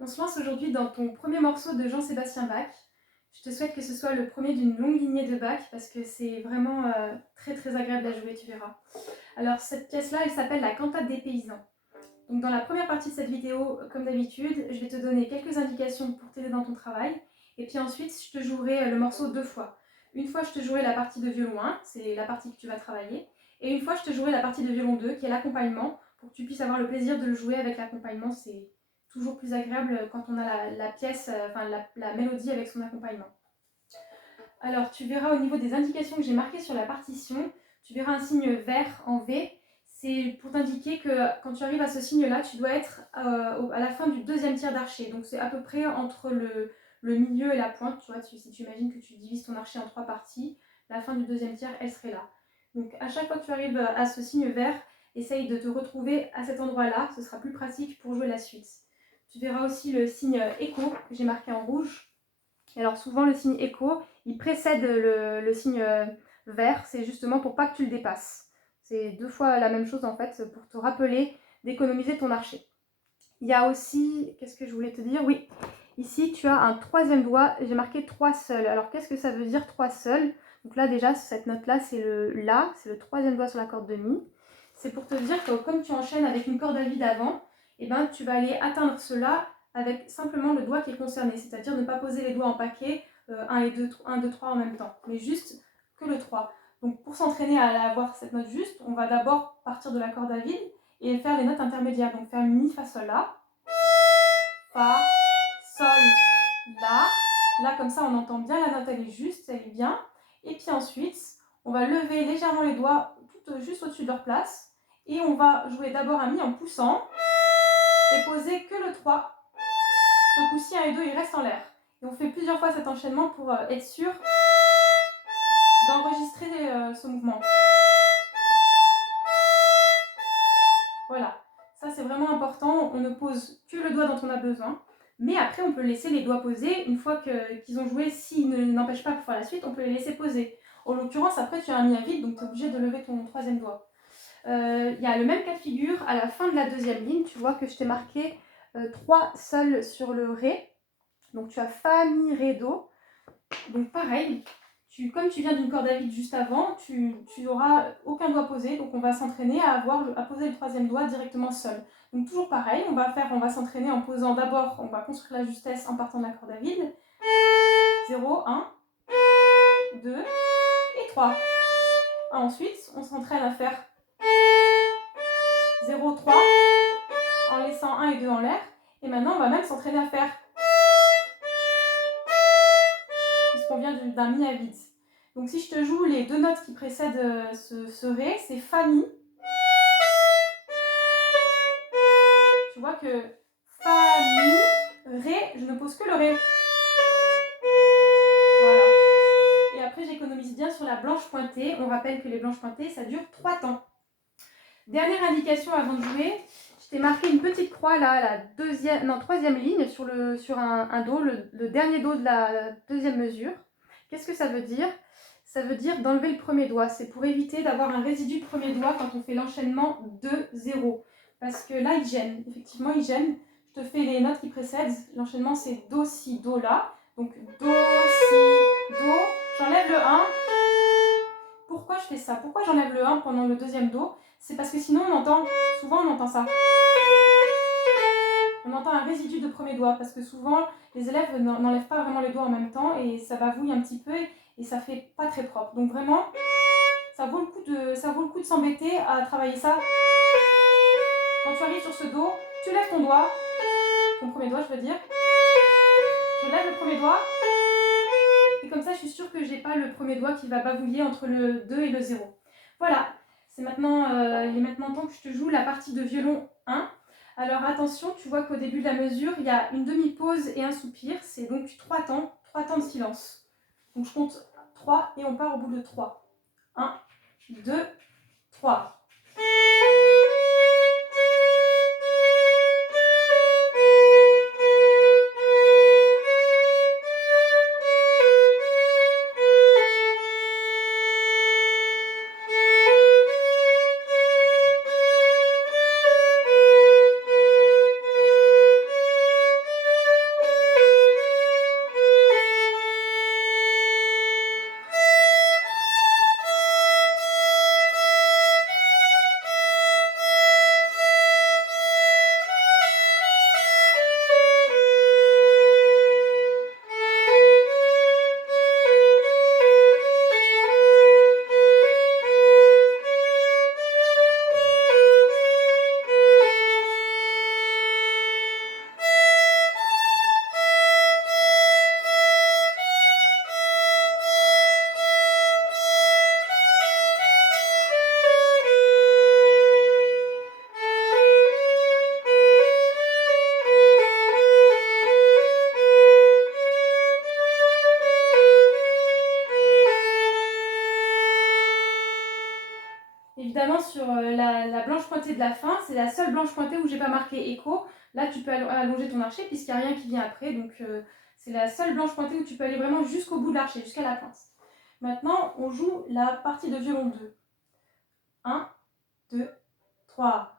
On se lance aujourd'hui dans ton premier morceau de Jean-Sébastien Bach. Je te souhaite que ce soit le premier d'une longue lignée de Bach parce que c'est vraiment très très agréable à jouer, tu verras. Alors cette pièce-là, elle s'appelle la Cantate des paysans. Donc dans la première partie de cette vidéo, comme d'habitude, je vais te donner quelques indications pour t'aider dans ton travail. Et puis ensuite, je te jouerai le morceau deux fois. Une fois, je te jouerai la partie de violon 1, c'est la partie que tu vas travailler. Et une fois, je te jouerai la partie de violon 2, qui est l'accompagnement, pour que tu puisses avoir le plaisir de le jouer avec l'accompagnement. C'est toujours plus agréable quand on a la pièce, la mélodie avec son accompagnement. Alors, tu verras au niveau des indications que j'ai marquées sur la partition, tu verras un signe vert en V. C'est pour t'indiquer que quand tu arrives à ce signe-là, tu dois être à la fin du deuxième tiers d'archer. Donc c'est à peu près entre le milieu et la pointe. Tu vois, si tu imagines que tu divises ton archer en trois parties, la fin du deuxième tiers, elle serait là. Donc à chaque fois que tu arrives à ce signe vert, essaye de te retrouver à cet endroit-là. Ce sera plus pratique pour jouer la suite. Tu verras aussi le signe écho que j'ai marqué en rouge. Et alors souvent le signe écho, il précède le signe vert. C'est justement pour pas que tu le dépasses. C'est deux fois la même chose en fait, pour te rappeler d'économiser ton archer. Il y a aussi, qu'est-ce que je voulais te dire? Oui, ici tu as un troisième doigt, j'ai marqué 3 seuls. Alors qu'est-ce que ça veut dire 3 seuls? Donc là déjà, cette note-là, c'est le La, c'est le troisième doigt sur la corde de Mi. C'est pour te dire que comme tu enchaînes avec une corde à vide avant, eh ben, tu vas aller atteindre ce La avec simplement le doigt qui est concerné, c'est-à-dire ne pas poser les doigts en paquet 1 et 2, 1, 2, 3 en même temps, mais juste que le 3. Donc pour s'entraîner à avoir cette note juste, on va d'abord partir de la corde à vide et faire les notes intermédiaires. Donc faire Mi, Fa, Sol, La, Fa, Sol, La. Là comme ça on entend bien la note, elle est juste, elle est bien. Et puis ensuite, on va lever légèrement les doigts tout juste au-dessus de leur place. Et on va jouer d'abord un Mi en poussant et poser que le 3. Ce coup-ci, 1 et 2, ils restent en l'air. Et on fait plusieurs fois cet enchaînement pour être sûr d'enregistrer ce mouvement. Voilà, ça c'est vraiment important. On ne pose que le doigt dont on a besoin. Mais après, on peut laisser les doigts posés. Une fois qu'ils ont joué, s'ils n'empêchent pas pour faire la suite, on peut les laisser poser. En l'occurrence, après, tu as un Mi à vide, donc tu es obligé de lever ton troisième doigt. Il y a le même cas de figure à la fin de la deuxième ligne. Tu vois que je t'ai marqué 3 sols sur le Ré. Donc tu as Fa, Mi, Ré, Do. Donc pareil, comme tu viens d'une corde à vide juste avant, tu n'auras aucun doigt posé. Donc on va s'entraîner à poser le troisième doigt directement seul. Donc toujours pareil, on va s'entraîner en posant d'abord, on va construire la justesse en partant de la corde à vide. 0, 1, 2 et 3. Ensuite, on s'entraîne à faire 0, 3 en laissant 1 et 2 en l'air. Et maintenant, on va même s'entraîner à faire, puisqu'on vient d'un Mi à vide. Donc si je te joue les deux notes qui précèdent ce Ré, c'est Fa, Mi. Tu vois que Fa, Mi, Ré, je ne pose que le Ré. Voilà. Et après, j'économise bien sur la blanche pointée. On rappelle que les blanches pointées, ça dure 3 temps. Dernière indication avant de jouer, je t'ai marqué une petite croix là, la troisième ligne sur un Do, le dernier Do de la deuxième mesure. Qu'est-ce que ça veut dire? Ça veut dire d'enlever le premier doigt. C'est pour éviter d'avoir un résidu de premier doigt quand on fait l'enchaînement 2-0. Parce que là, il gêne. Effectivement, il gêne. Je te fais les notes qui précèdent. L'enchaînement, c'est Do, Si, Do, La. Donc Do, Si, Do. J'enlève le 1. Pourquoi je fais ça? Pourquoi j'enlève le 1 pendant le deuxième Do? C'est parce que sinon, souvent on entend ça. On entend un résidu de premier doigt. Parce que souvent, les élèves n'enlèvent pas vraiment les doigts en même temps. Et ça bavouille un petit peu. Et ça fait pas très propre. Donc vraiment, ça vaut le coup de s'embêter à travailler ça. Quand tu arrives sur ce Do, tu lèves ton doigt, ton premier doigt je veux dire. Je lève le premier doigt. Et comme ça, je suis sûre que j'ai pas le premier doigt qui va bavouiller entre le 2 et le 0. Voilà, il est maintenant temps que je te joue la partie de violon 1. Alors attention, tu vois qu'au début de la mesure, il y a une demi-pause et un soupir. C'est donc 3 temps de silence. Donc je compte 3 et on part au bout de 3. 1, 2, 3. pointée de la fin, c'est la seule blanche pointée où j'ai pas marqué écho. Là, tu peux allonger ton archet puisqu'il n'y a rien qui vient après. Donc, c'est la seule blanche pointée où tu peux aller vraiment jusqu'au bout de l'archet, jusqu'à la pointe. Maintenant, on joue la partie de violon 2. 1, 2, 3.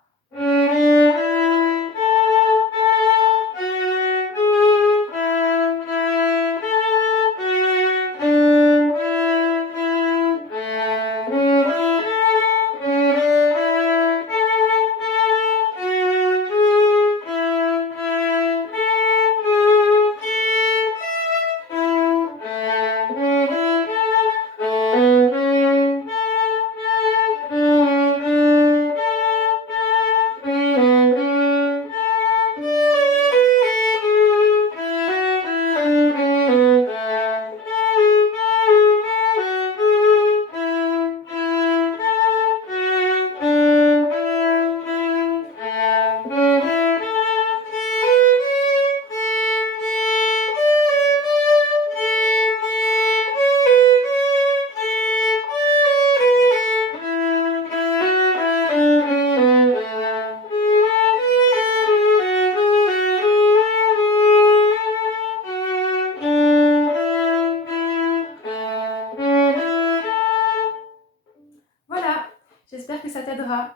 Voilà, j'espère que ça t'aidera.